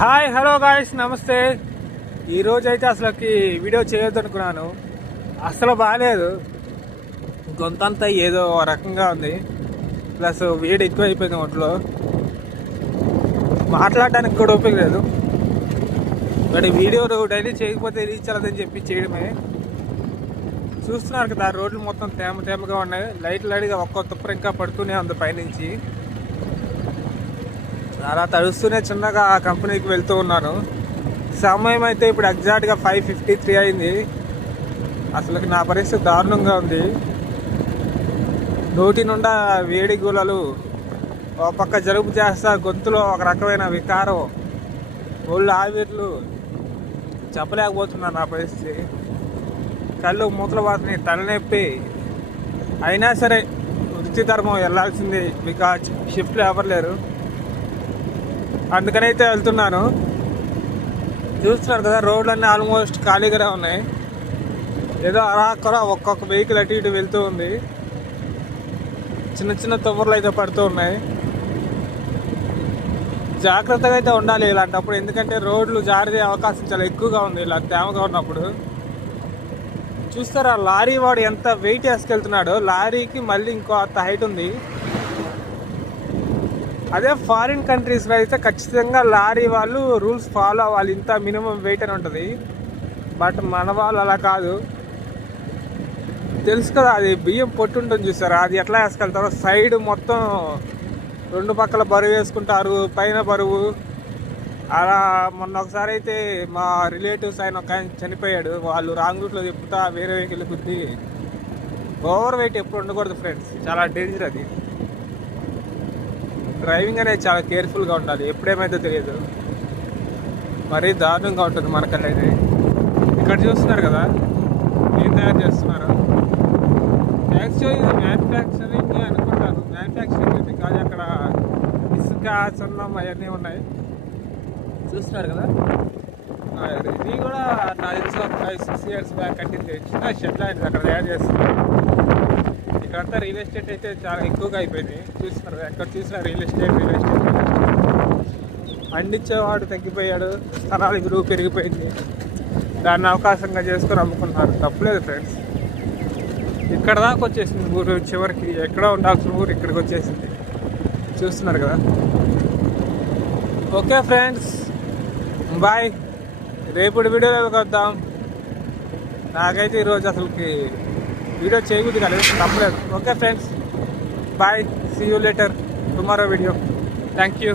Hi hello guys, నమస్తే. ఈరోజు అయితే అసలుకి వీడియో చేయొద్దు అనుకున్నాను. అసలు బాగాలేదు, గొంతంతా ఏదో రకంగా ఉంది, ప్లస్ వేడి ఎక్కువ అయిపోయింది ఒంట్లో, మాట్లాడడానికి కూడా ఓపిక లేదు. బట్ వీడియో డైలీ చేయకపోతే రీచ్ అవ్వదని చెప్పి చేయడమే. చూస్తున్నారు కదా, రోడ్లు మొత్తం తేమగా ఉన్నాయి. లైట్గా ఒక్కో తుప్పర ఇంకా పడుతూనే ఉంది పైనుంచి. అలా తడుస్తూనే చిన్నగా ఆ కంపెనీకి వెళ్తూ ఉన్నాను. సమయం అయితే ఇప్పుడు ఎగ్జాక్ట్గా 5:53 అయింది. అసలు నా పరిస్థితి దారుణంగా ఉంది. నోటి నుండా వేడి గూలలు, ఒక పక్క జలుబు చేస్తా, గొంతులో ఒక రకమైన వికారం, ఒళ్ళు ఆవిర్లు, చెప్పలేకపోతున్నాను నా పరిస్థితి. కళ్ళు మూతలు వాటిని, తలనొప్పి. అయినా సరే వృత్తి ధర్మం వెళ్ళాల్సింది, బికాజ్ షిఫ్ట్లు ఎవరు లేరు, అందుకనైతే వెళ్తున్నాను. చూస్తున్నారు కదా, రోడ్లన్నీ ఆల్మోస్ట్ ఖాళీగానే ఉన్నాయి. ఏదో అలా ఒక్కొక్క వెహికల్ అటు ఇటు వెళ్తూ ఉంది. చిన్న చిన్న తువ్వర్లు అయితే పడుతూ ఉన్నాయి. జాగ్రత్తగా అయితే ఉండాలి ఇలాంటప్పుడు, ఎందుకంటే రోడ్లు జారే అవకాశం చాలా ఎక్కువగా ఉంది ఇలా తేమగా ఉన్నప్పుడు. చూస్తారా, లారీ వాడు ఎంత వెయిట్ వేసుకెళ్తున్నాడో. లారీకి మళ్ళీ ఇంకో అంత హైట్ ఉంది. అదే ఫారిన్ కంట్రీస్లో అయితే ఖచ్చితంగా లారీ వాళ్ళు రూల్స్ ఫాలో అవ్వాలి, ఇంత మినిమం వెయిట్ అని ఉంటుంది. బట్ మన వాళ్ళు అలా కాదు. తెలుసు కదా, అది బియ్యం పొట్టు ఉంటుంది చూసారా, అది ఎట్లా వేసుకెళ్తారో. సైడ్ మొత్తం రెండు పక్కల బరువు వేసుకుంటారు, పైన బరువు. అలా మొన్న ఒకసారి అయితే మా రిలేటివ్స్ ఆయన ఒక ఆయన చనిపోయాడు. వాళ్ళు రాంగ్ రూట్లో తిప్పుతా వేరే వెహికల్ గుద్ది. ఓవర్ వెయిట్ ఎప్పుడు ఉండకూడదు ఫ్రెండ్స్, చాలా డేంజర్ అది. డ్రైవింగ్ అనేది చాలా కేర్ఫుల్గా ఉండాలి, ఎప్పుడేమైతే తెలియదు. మరీ దారుణంగా ఉంటుంది మనకల్లైతే. ఇక్కడ చూస్తున్నారు కదా, ఏం తయారు చేస్తున్నారు. యాక్చువల్లీ ఇది మ్యానుఫ్యాక్చరింగ్ అనుకుంటాను, మ్యానుఫ్యాక్చరింగ్, బికాజ్ అక్కడ ఇసుక, సున్నం అవన్నీ ఉన్నాయి. చూస్తున్నారు కదా, ఇది కూడా నా తెలిసి 5-6 years బ్యాక్ కట్టింది. చిన్న షెడ్ లాంటిది అక్కడ తయారు చేస్తున్నారు. ఇక్కడంతా రియల్ ఎస్టేట్ అయితే చాలా ఎక్కువగా అయిపోయింది. చూస్తున్నారు, ఎక్కడ చూసినా రియల్ ఎస్టేట్. పండించేవాడు తగ్గిపోయాడు, స్థలాల విలువ పెరిగిపోయింది. దాన్ని అవకాశంగా చేసుకొని అమ్ముకున్నారు. తప్పులేదు ఫ్రెండ్స్. ఇక్కడ దాకా వచ్చేసింది ఊరు, చివరికి ఎక్కడో ఉండాల్సిన ఊరు ఇక్కడికి వచ్చేసింది. చూస్తున్నారు కదా. Okay friends, bye. రేపటి వీడియోలో కలుద్దాం. నాకైతే ఈరోజు అసలుకి వీడియో చేయకూడదు కాలేదు, తప్పలేదు. Okay friends, bye. See you later tomorrow video. Thank you.